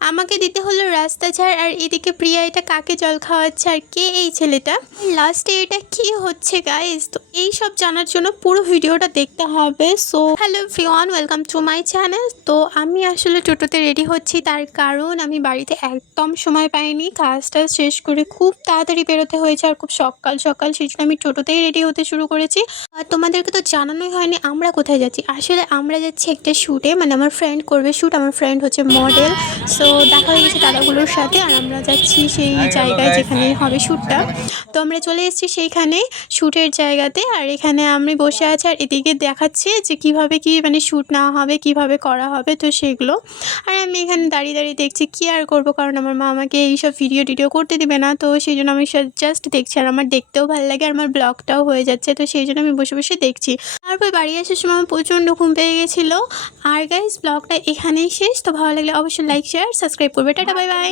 আমাকে দিতে হলো রাস্তা ছাড়, আর এদিকে প্রিয়া এটা কাকে জল খাওয়াচ্ছে আর কে এই ছেলেটা, লাস্টে এটা কি হচ্ছে গাইস। তো এই সব জানার জন্য পুরো ভিডিওটা দেখতে হবে। So hello everyone, welcome to my channel. তো আমি আসলে টোটোতে রেডি হচ্ছি, তার কারণ আমি বাড়িতে একদম সময় পাইনি, কাজটা শেষ করে খুব তাড়াতাড়ি বেরোতে হয়েছে আর খুব সকাল সকাল, সেই জন্য আমি টোটোতেই রেডি হতে শুরু করেছি। আর তোমাদেরকে তো জানানোই হয়নি আমরা কোথায় যাচ্ছি। আসলে আমরা যাচ্ছি একটা শ্যুটে, মানে আমার ফ্রেন্ড করবে শ্যুট, আমার ফ্রেন্ড হচ্ছে মডেল। সো দেখা হয়ে গেছে দাদাগুলোর সাথে, আর আমরা যাচ্ছি সেই জায়গায় যেখানে হবে শ্যুটটা। তো আমরা চলে এসেছি সেইখানে শ্যুটের জায়গাতে, আর এখানে আমি বসে আছি আর এদিকে দেখাচ্ছে যে কিভাবে কি মানে শ্যুট নেওয়া হবে, কিভাবে করা হবে, তো সেগুলো। আর আমি এখানে দাঁড়িয়ে দাঁড়িয়ে দেখছি, কি আর করবো, কারণ আমার মা আমাকে এইসব ভিডিও টিডিও করতে দিবে না। তো সেই জন্য আমি জাস্ট দেখছি, আর আমার দেখতেও ভালো লাগে আর আমার ব্লগটাও হয়ে যাচ্ছে, তো সেই জন্য আমি বসে বসে দেখছি। তারপর বাড়ি আসার সময় আমার প্রচণ্ড ঘুম পেয়ে গেছিলো। আর গাইস ব্লগটা এখানেই শেষ। তো ভালো লাগলে অবশ্যই লাইক শেয়ার সাবস্ক্রাইব করবে। Tata bye bye.